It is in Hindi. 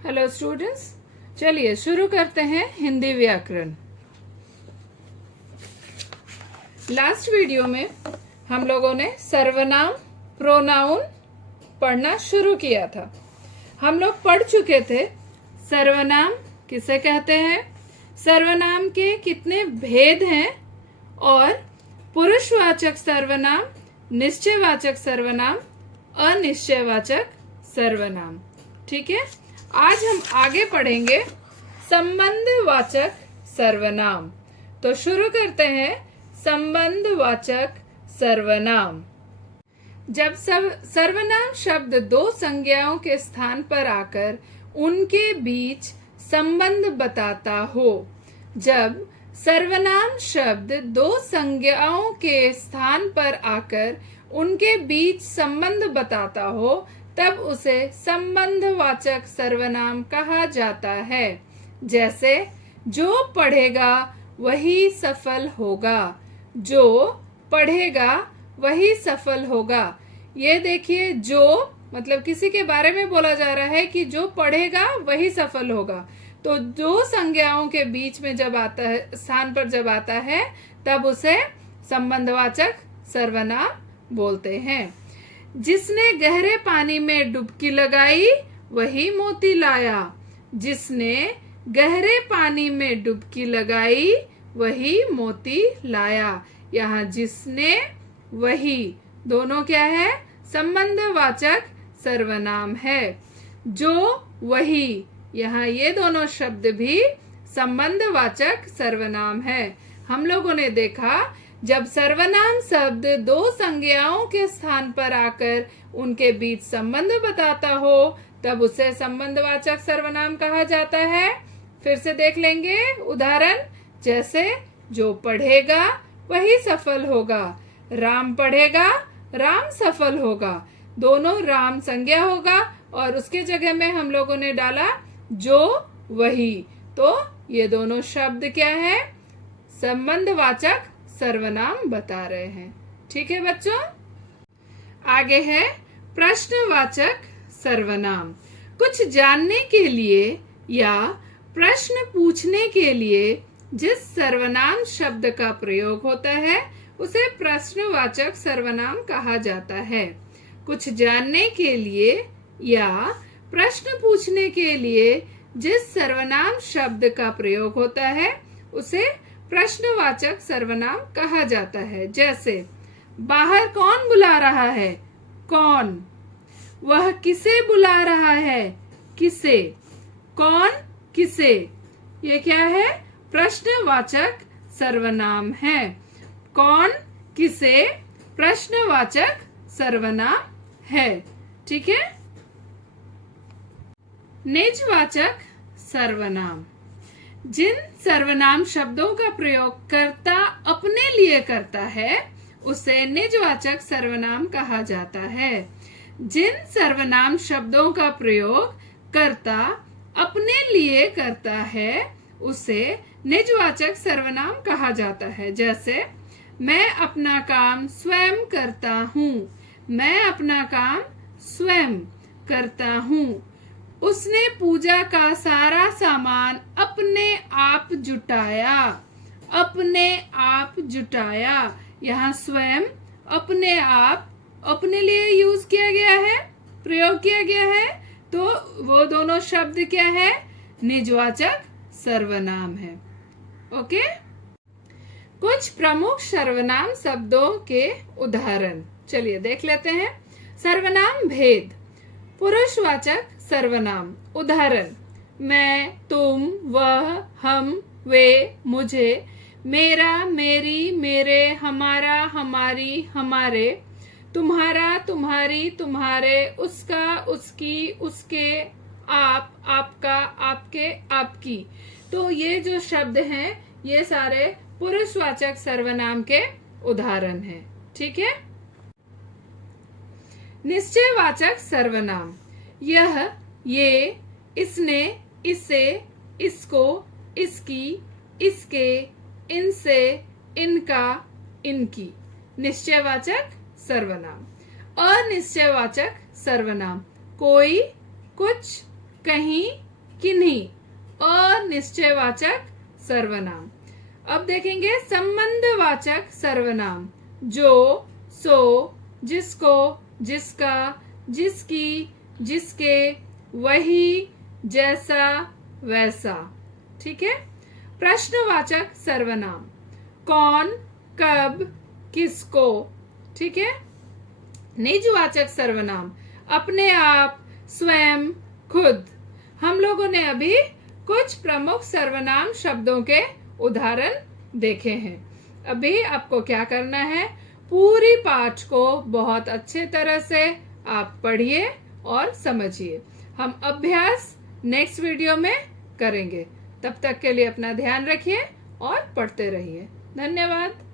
हेलो स्टूडेंट्स, चलिए शुरू करते हैं हिंदी व्याकरण। लास्ट वीडियो में हम लोगों ने सर्वनाम प्रोनाउन पढ़ना शुरू किया था। हम लोग पढ़ चुके थे सर्वनाम किसे कहते हैं, सर्वनाम के कितने भेद हैं और पुरुषवाचक सर्वनाम, निश्चयवाचक सर्वनाम, अनिश्चयवाचक सर्वनाम। ठीक है, आज हम आगे पढ़ेंगे संबंधवाचक सर्वनाम। तो शुरू करते हैं संबंधवाचक सर्वनाम। जब सर्वनाम शब्द दो संज्ञाओं के स्थान पर आकर उनके बीच संबंध बताता हो। जब सर्वनाम शब्द दो संज्ञाओं के स्थान पर आकर उनके बीच संबंध बताता हो तब उसे संबंधवाचक सर्वनाम कहा जाता है। जैसे जो पढ़ेगा वही सफल होगा, जो पढ़ेगा वही सफल होगा। ये देखिए, जो मतलब किसी के बारे में बोला जा रहा है कि जो पढ़ेगा वही सफल होगा। तो दो संज्ञाओं के बीच में जब आता है, स्थान पर जब आता है, तब उसे संबंधवाचक सर्वनाम बोलते हैं। जिसने गहरे पानी में डुबकी लगाई वही मोती लाया, जिसने गहरे पानी में डुबकी लगाई वही मोती लाया। यहाँ जिसने, वही दोनों क्या है, संबंधवाचक सर्वनाम है। जो, वही, यहाँ ये दोनों शब्द भी संबंधवाचक सर्वनाम है। हम लोगों ने देखा जब सर्वनाम शब्द दो संज्ञाओं के स्थान पर आकर उनके बीच संबंध बताता हो तब उसे संबंधवाचक सर्वनाम कहा जाता है। फिर से देख लेंगे उदाहरण, जैसे जो पढ़ेगा वही सफल होगा, राम पढ़ेगा राम सफल होगा। दोनों राम संज्ञा होगा और उसके जगह में हम लोगों ने डाला जो, वही। तो ये दोनों शब्द क्या है, संबंधवाचक सर्वनाम बता रहे हैं। ठीक है बच्चों, आगे है प्रश्नवाचक सर्वनाम। कुछ जानने के लिए या प्रश्न पूछने के लिए जिस सर्वनाम शब्द का प्रयोग होता है उसे प्रश्नवाचक सर्वनाम कहा जाता है। कुछ जानने के लिए या प्रश्न पूछने के लिए जिस सर्वनाम शब्द का प्रयोग होता है उसे प्रश्नवाचक सर्वनाम कहा जाता है। जैसे बाहर कौन बुला रहा है, कौन। वह किसे बुला रहा है, किसे। कौन, किसे। ये क्या है, प्रश्नवाचक सर्वनाम है। कौन, किसे प्रश्नवाचक सर्वनाम है। ठीक है। निजवाचक सर्वनाम। जिन सर्वनाम शब्दों का प्रयोग कर्ता अपने लिए करता है उसे निजवाचक सर्वनाम कहा जाता है। जिन सर्वनाम शब्दों का प्रयोग कर्ता अपने लिए करता है उसे निजवाचक सर्वनाम कहा जाता है। जैसे मैं अपना काम स्वयं करता हूँ, मैं अपना काम स्वयं करता हूँ। उसने पूजा का सारा सामान अपने आप जुटाया, अपने आप जुटाया। यहाँ स्वयं, अपने आप, अपने लिए यूज किया गया है, प्रयोग किया गया है। तो वो दोनों शब्द क्या है, निजवाचक सर्वनाम है। ओके। कुछ प्रमुख सर्वनाम शब्दों के उदाहरण चलिए देख लेते हैं। सर्वनाम भेद। पुरुषवाचक सर्वनाम। उदाहरण, मैं, तुम, वह, हम, वे, मुझे, मेरा, मेरी, मेरे, हमारा, हमारी, हमारे, तुम्हारा, तुम्हारी, तुम्हारे, उसका, उसकी, उसके, आप, आपका, आपके, आपकी। तो ये जो शब्द हैं ये सारे पुरुषवाचक सर्वनाम के उदाहरण हैं। ठीक है। निश्चयवाचक सर्वनाम। यह, ये, इसने, इसे, इसको, इसकी, इसके, इनसे, इनका, इनकी। निश्चयवाचक सर्वनाम। अनिश्चयवाचक सर्वनाम। कोई, कुछ, कहीं, किन्हीं, अनिश्चयवाचक सर्वनाम। अब देखेंगे संबंधवाचक सर्वनाम, जो, सो, जिसको, जिसका, जिसकी, जिसके, वही, जैसा, वैसा। ठीक है। प्रश्नवाचक सर्वनाम, कौन, कब, किसको। ठीक है। निजवाचक सर्वनाम, अपने आप, स्वयं, खुद। हम लोगों ने अभी कुछ प्रमुख सर्वनाम शब्दों के उदाहरण देखे हैं। अभी आपको क्या करना है, पूरी पाठ को बहुत अच्छे तरह से आप पढ़िए और समझिए। हम अभ्यास नेक्स्ट वीडियो में करेंगे। तब तक के लिए अपना ध्यान रखिए और पढ़ते रहिए। धन्यवाद।